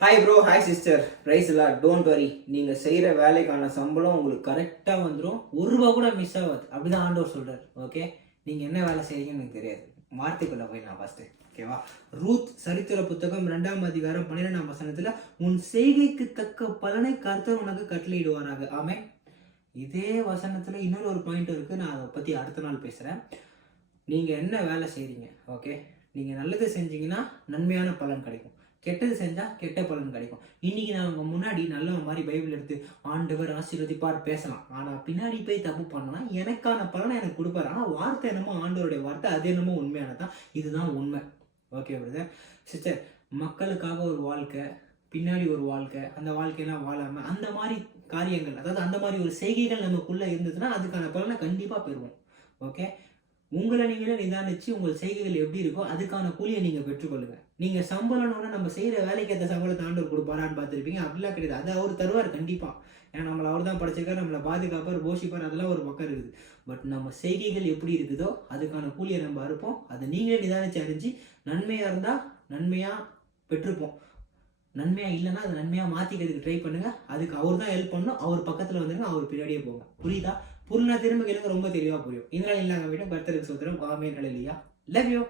Hi bro hi sister price இல்லா don't worry நீங்கள் செய்கிற வேலைக்கான சம்பளம் உங்களுக்கு கரெக்டாக வந்துடும் ஒரு ரூபா கூட மிஸ் ஆகாது. அப்படிதான் ஆண்டவர் சொல்கிறார் ஓகே நீங்கள் என்ன வேலை செய்கிறீங்கன்னு எனக்கு தெரியாது. வார்த்தைக்குள்ளே நான் ஃபஸ்ட்டு ஓகேவா ரூத் சரித்திர புத்தகம் ரெண்டாம் அதிகாரம் பன்னிரெண்டாம் வசனத்தில் உன் செய்கைக்கு தக்க பலனை கருத்தர் உனக்கு கட்டளையிடுவாராக. ஆமே இதே வசனத்தில் இன்னொரு ஒரு பாயிண்ட் இருக்குது நான் அதை பற்றி அடுத்த நாள் பேசுகிறேன் நீங்கள் என்ன வேலை செய்கிறீங்க ஓகே நீங்கள் நல்லது செஞ்சீங்கன்னா நன்மையான பலன் கிடைக்கும். கெட்டது செஞ்சால் கெட்ட பலன் கிடைக்கும். இன்றைக்கி நான் உங்க முன்னாடி நல்ல மாதிரி பைபிள் எடுத்து ஆண்டவர் ஆசீர்வதிப்பார் பேசலாம். ஆனால் பின்னாடி போய் தப்பு பண்ணனா எனக்கான பலனை எனக்கு கொடுப்பாரு. ஆனால் வார்த்தை என்னமோ ஆண்டவருடைய வார்த்தை அது என்னமோ உண்மையானதான் இதுதான் உண்மை. ஓகே பிரதர் சிஸ்டர் மக்களுக்காக ஒரு வாழ்க்கை பின்னாடி ஒரு வாழ்க்கை அந்த வாழ்க்கையெல்லாம் வாழாமல் அந்த மாதிரி காரியங்கள் அதாவது அந்த மாதிரி ஒரு செய்கைகள் நமக்குள்ளே இருந்ததுன்னா அதுக்கான பலனை கண்டிப்பாக பெறுவோம். ஓகே உங்களை நீங்களே நிதானிச்சு உங்கள் செய்கைகள் எப்படி இருக்கோ அதுக்கான கூலியை நீங்கள் பெற்றுக்கொள்ளுங்க. நீங்கள் சம்பளம்னா நம்ம செய்கிற வேலைக்கு ஏற்ற சம்பளத்தை ஆண்டவர் கொடுப்பாரான்னு பார்த்துருப்பீங்க. அப்படிலாம் கிடையாது. அதை அவர் தருவார் கண்டிப்பாக ஏன்னா நம்மளை அவர் தான் படைச்சிருக்காரு. நம்மளை பாதுகாப்பார் போஷிப்பார். அதெல்லாம் ஒரு பக்கம் இருக்குது. பட் நம்ம செய்கைகள் எப்படி இருக்குதோ அதுக்கான கூலியை நம்ம அறுப்போம். அதை நீங்களே நிதானிச்சு அறிஞ்சு நன்மையாக இருந்தால் நன்மையாக பெற்றுப்போம். நன்மையாக இல்லைன்னா அது நன்மையாக மாற்றிக்கிறதுக்கு ட்ரை பண்ணுங்கள் அதுக்கு அவர் தான் ஹெல்ப் பண்ணணும். அவர் பக்கத்தில் வந்துருங்க அவர் பின்னாடியே போங்க. புரியுதா? புரினா திரும்ப கேளுங்க ரொம்ப தெளிவா புரியும். இதனால இல்லாமல் விட பர்தருக்கு சோதரம் ஆமே இல்லையா லவ் யூ